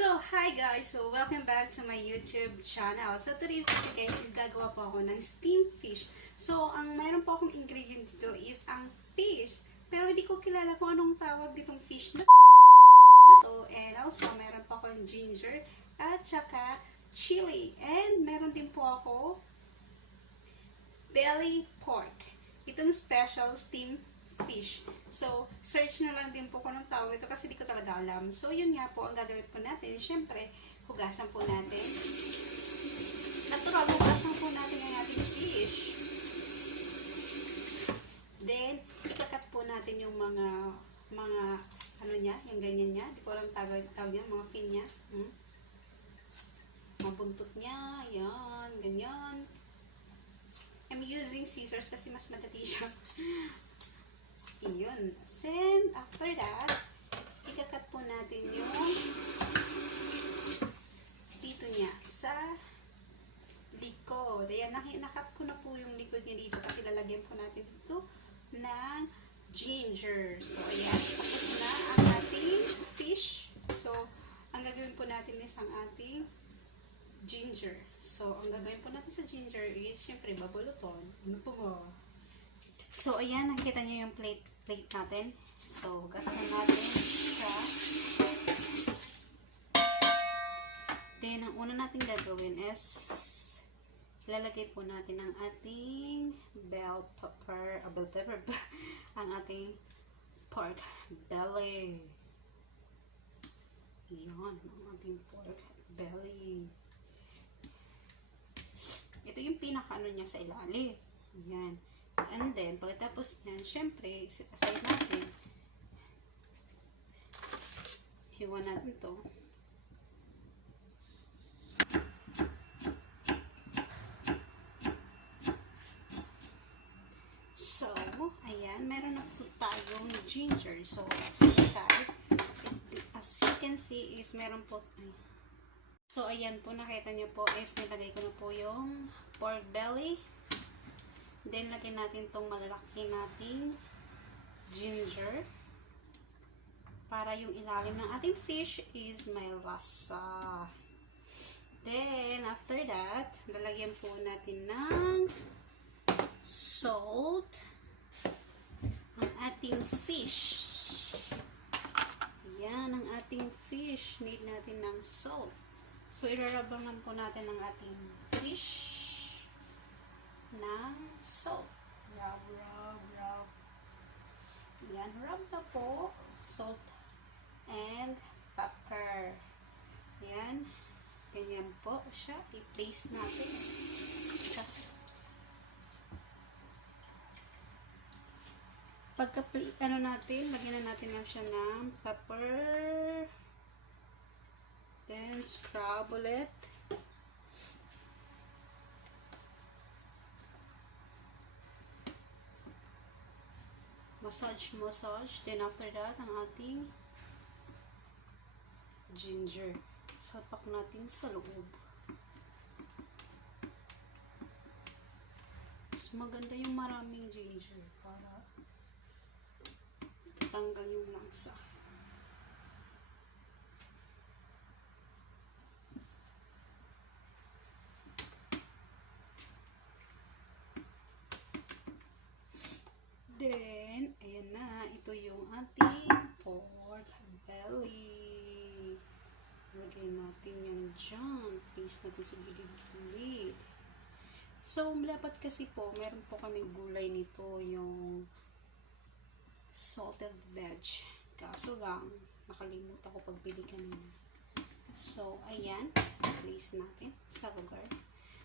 So, hi guys! So, welcome back to my YouTube channel. So, today's video guys is gagawa po ako ng steamed fish. So, ang mayroon po akong ingredient dito is ang fish. Pero hindi ko kilala kung anong tawag ditong fish na ito. And also, meron po akong ginger at saka chilli. And meron din po ako belly pork. Itong special steamed fish. So, search na lang din po ko ng tawag ito kasi di ko talaga alam. So, yun nga po ang gagawin po natin. Siyempre, hugasan po natin. Natural, hugasan po natin ang ating fish. Then, ikakat po natin yung mga ano niya, yung ganyan niya. Di ko alam tawag niya, mga fin niya. Mabuntot niya, yan, ganyan. I'm using scissors kasi mas madali siya. Yun. Then, after that, ikakat po natin yung dito niya sa likod. Ayan, nakat ko na po yung likod niya dito kasi lalagyan po natin dito ng ginger. So, ayan. Tapos na ang ating fish. So, ang gagawin po natin is ang ating ginger. So, ang gagawin po natin sa ginger is, syempre, babuluton. Ano po ba? So, ayan, nakikita nyo yung plate natin. So, hugasan natin siya. Then, ang una natin gagawin is ilalagay po natin ang ating bell pepper, ang ating pork belly. Yan, ang ating pork belly. Ito yung pinaka-ano niya sa ilalim. Yan. And then, pagkatapos niyan, syempre, aside natin, hiwa natin to. So, ayan, meron na po tayong ginger. So, sa side, as you can see, is meron po, so, ayan po, nakita nyo po, is nilagay ko na po yung pork belly. Then, lagyan natin itong malalaki nating ginger. Para yung ilalim ng ating fish is may lasa. Then, after that, lalagyan po natin ng salt ang ating fish. Yan, ang ating fish. Need natin ng salt. So, irarabangan po natin ang ating fish ng salt. Rub. Yan, rub na po. Salt and pepper. Yan. Ganyan po siya. I-place natin. Ano natin, lagyan na natin lang siya ng pepper. Then, scrub ulit. Massage. Then, after that, ang ating ginger. Sapak natin sa loob. Mas maganda yung maraming ginger para tanggal yung langsa. Then, ayan na. Ito yung ating pork belly. Lagay natin yan dyan. Place natin sa gilid-gilid. So, dapat kasi po, meron po kaming gulay nito. Yung salted veg. Kaso lang, nakalimutan ko pagbili kanina. So, ayan. Place natin sa lugar.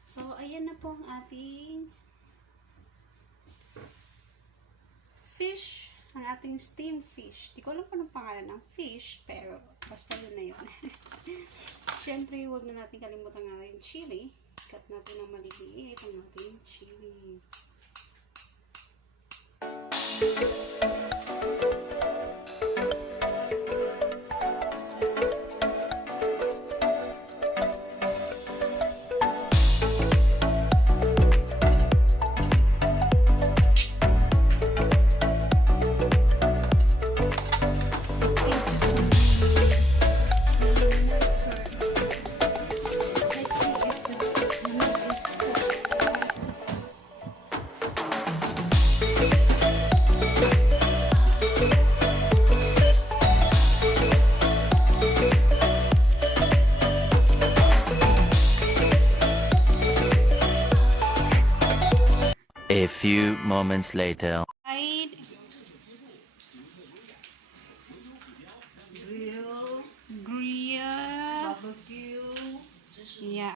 So, ayan na po ang ating fish, ang ating steamed fish. Di ko alam kung anong pangalan ng fish, pero basta yun na yun. Siyempre, huwag na natin kalimutan ng ating chili. Cut natin ng maliliit ang ating chili. A few moments later. Grill. Barbecue. Yeah,